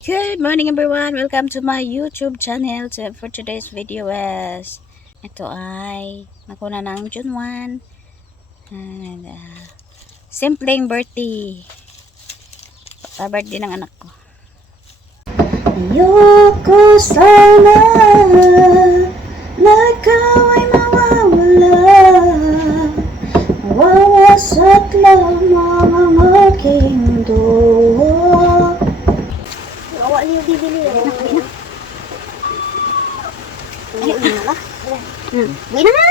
Good morning everyone! Welcome to my YouTube channel. So for today's video is ito ay nakuna ng June 1 and simpleng birthday. Birthday ng anak ko. Ayoko sana na ikaw ay mawawala, mawawasak lamang ang aking duwa. Awak ni bibili. Buat na.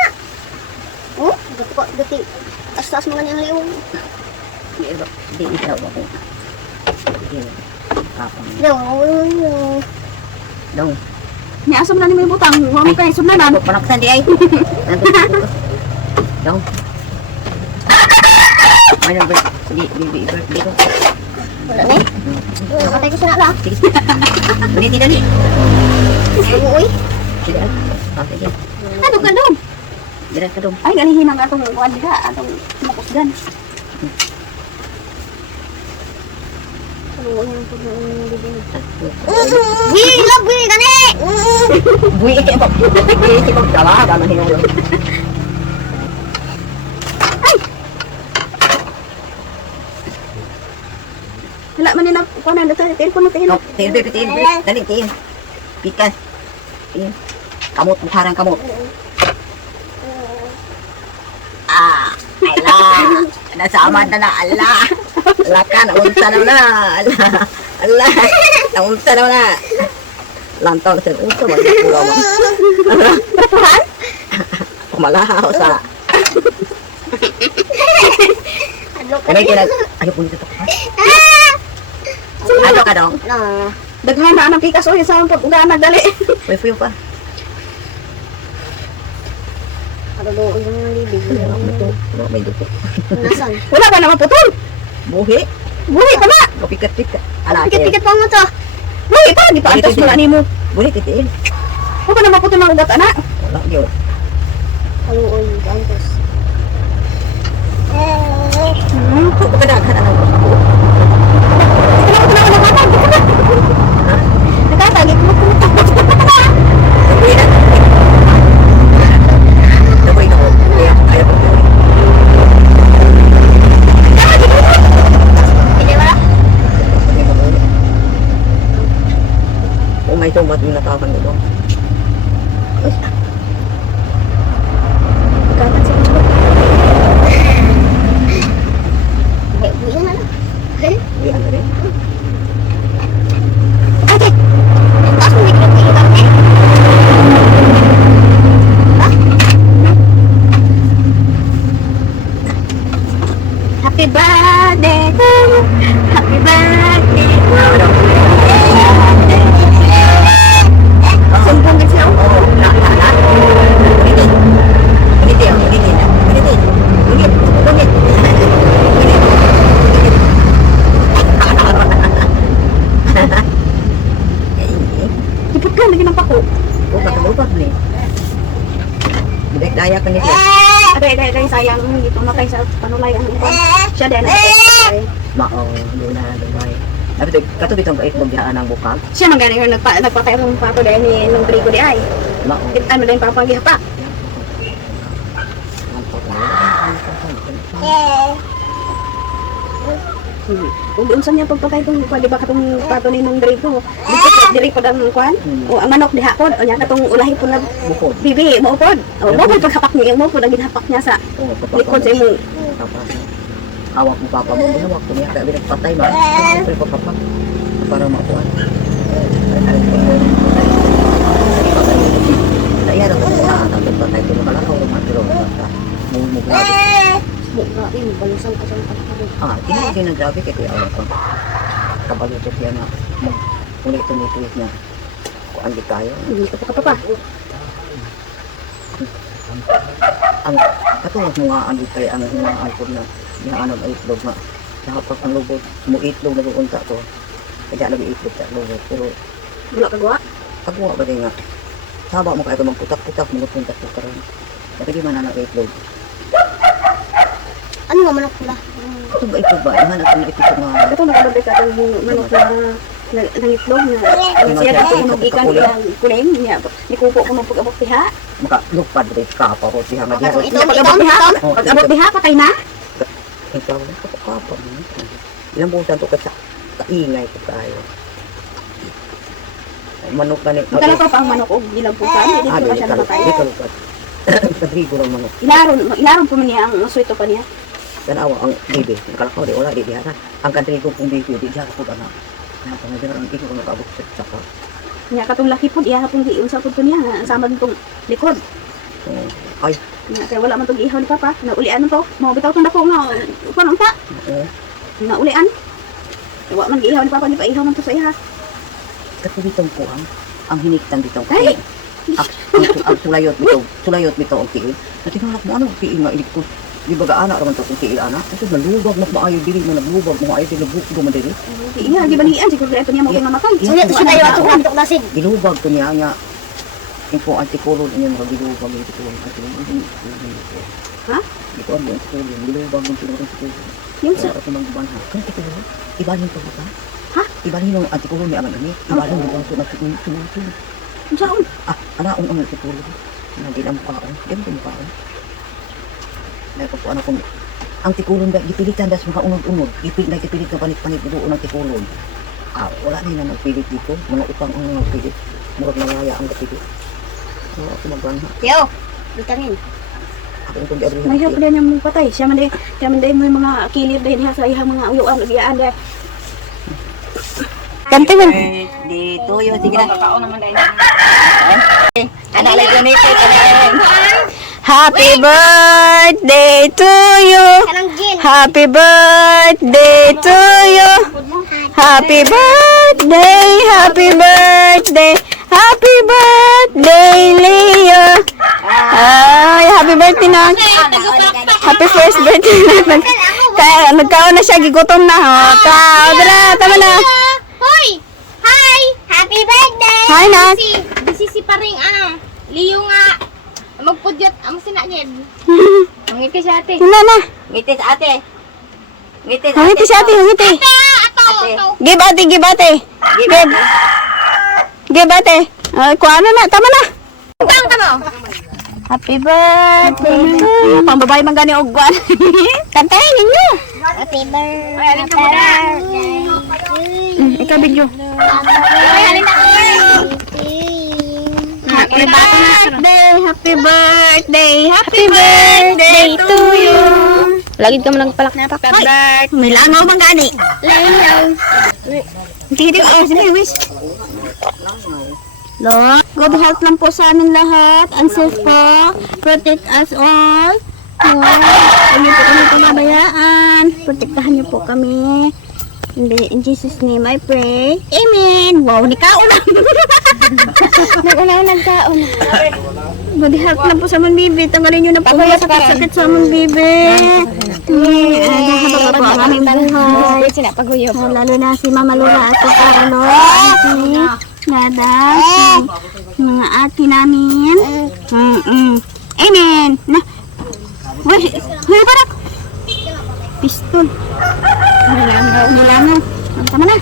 Oh, gati. Asas mo yang liung. Di ikaw ako. Dong. Ni asam na ni may butang, wa mo kay sumnanan. Panaksan di ay. Dong. Mana di ko. Wala ni. Nakatay ko sa nala. Hindi dali. Uy. Sige. Okay. Ano ka dong? Dire ka dong. Ay ganihin ang atong kuan diha, atong makusgan. Ano yang bibili? Bili gani. Buwi ka ba? Buwi ka ba? Dala na hinulog. Wala man na kuan na telepon mo tayo. Tin. Dali tin. Pikas. Tin. Kamot buharang kamot. Ala. Nasama na ala. Ala ka na unsa na. Ala. Unsa na. Lantaw sa unsa man pulo mo. Kumalahaw sa. Ayo pun dito. Ano ka dong? Daghan na ang pikas oy sa pag uga nagdali. Fuyo pa. Ano do yung libig. May duko. Nasan? Wala ba naman putol? Buhi. Buhi pa na. Pikat-pikat. Ala. Pikat-pikat pa mo to. Buhi pa di pa antas mo na nimo. Buhi titiin. Ko pa na maputol ng ugat ana. Wala gyud. Ayo oy antas. Kadaghan ano. Nakatagit mo. Buhi na. Buhi na. Ayaw ko. Hindi ba? May tumat yung natapan dito. Kapan sih? Buhi na na. Buhi na rin. Happy birthday to you. Happy birthday to you. Sumpong din siya. Ipot ka, lagi ng pako. Daya ka niya. Aday, sayang. Hindi pamatay sa panulay. Siya din. Mao, doon na dumay. Kato bitong bait mo dihaan ang bukag. Siya magaling yung nagpatay ng pato dahil ni nung trigo di ay. Mao. Ano din papagih pa. Kung doon sa niya pagpatay kung di ba katong pato ni nung trigo. Dili po ang kuan. O ang manok diha po. O niya katong ulahi po na Bukod. bibi. Mo po. O mo po paghapak niya. Mo po nang ginhapak niya sa likod sa imong. Awak mo papa mo, binawak ko niya. Kaya patay ba? Siyempre pa papa. Para makuha. Kaya na kung nakatapit patay ko nakalakaw naman. Pero mumuglabi. Grabe, balusan ka sa pagkakas. Hindi na grabe kaya kaya awak ko. Kabalutot yan na ulit-ulit niya. Kung hindi kaya. Hindi ka pa. Ang katulad mo nga ang kaya ang mga alcohol na inaanong itlog na dapat ang lubot mo itlog na pupunta to kaya lagi itlog sa lubot pero Wala ka gawa? pagkuha ba din nga saba mo kaya ito magputak-putak mo punta po karoon kasi di man na itlog Ano nga manok pula? ito ba itlog ba? Iman at itlog nga Ito nakalabay ka itong manok na nangitlog na siya daw kunog ikan ilang kuling niya. Nikupo ko nung pag-abot diha. Makalupad rin ka pa ko siya nga diha. Pag-abot diha, pag-abot diha patay na. Ikaw na kapapa mo. Ilang buwan to ka sa kaingay ko tayo. Manok ka ni. Magkala pa ang manok og ilang pusan, hindi ko siya namatay. Di ka lupad. Kadrigo ng manok. Ilaron po man niya ang suito pa niya. Tanawa ang bibi. Nakalakaw di wala di diha na. Ang kadrigo kong bibi di diha ko ana. Napangadiran ang iko ko nakaabot sa saka. Niya katong laki pud iya pong giiyon sa pud ko niya sama tong likod. Ay. Kaya wala man tong ihaw ni Papa. Naulian man to. Mao bitaw tong dako nga kuno ta. Naulian. Wa man giihaw ni Papa ni paihaw man to sa iha. Katulitong ko ang hiniktan dito. Ay! Ang sulayot bito ang tiil. At tinulak mo, ano ang tiil nga ilikot? Di ba gaana raman ito kung tiil, anak? Ito, nalubag mo maayo dili, naglubag mo maayo dili, bukdo mo dili. Iya, di balian, siguro ito niya mo kung namatay. Sunayo ato ko antok lasing. Gilubag ko niya, niya. Yung po antikulon, yun mga gilubag yung antikulon. Ha? Ito ang antikulon, gilubag yung antikulon. Yung sa... Ito mang guban ha. Kaya antikulon, ibalin ko ba? Ha? Ibalin yung antikulon niya ang gani. Ibalin yung antikulon. Saan? Anaon ang antikulon. Nagilang paon. Yan yung paon. Dahil po ano kung ang tikulon ba, gipilitan das mga unod-unod. Gipilit na panit-panit doon ang tikulon. Wala na yun ang nagpilit dito. Mga upang ang nagpilit. Murag nangaya ang nagpilit. Ako magbanha. Yo, vitamin. Ako yung diabri. May hapon niya mong patay. Siya man day mo yung mga kilir day niya sa ihang mga uyuan, uyaan day. Kante man. Dito yun, sige na. Kakao naman day. Anak lagi na ito. Happy birthday to you. Happy birthday to you. Happy birthday, happy birthday, happy birthday, Leo. Ay, happy birthday na. Happy first birthday na. Kaya nagkaon na siya, gigutom na. Tao, tama na. Hoy! Hi! Happy birthday! Hi, Nak. Bisisi pa rin, Leo nga. Magpudyot, ang sinagid. Ngiti siya, ate. Wala na. Ngitis ate. Ngitis Hangiti siya, ate, hangiti. Ato. Give ate, give ate. Give. Give ate. Kung ano na, tama na. Tama. Happy birthday. Pambabae man gani og guan. Kantahin ninyo. Happy birthday. Ikaw video. Happy birthday, happy birthday, happy birthday to you. Lagi ka man nagpalak na pak. May langaw man gani. Langaw. Hindi ko sini wish. Lord, good health lang po sa amin lahat. And safe po. Protect us all. Lord, hindi po kami panabayaan. Protektahan niyo po kami. In Jesus' name I pray. Amen. Wow, nagkaon na. Nagkaon. Good health lang po sa amon bibi. Tanggalin niyo na po mga sakit sa amon bibi. Habang po ang aming buhay. Lalo na si Mama Lola at Carlo. Nada. Mga ate namin. Amen. Na. Huy, barak. Pistol. Nilangaw. Tama na.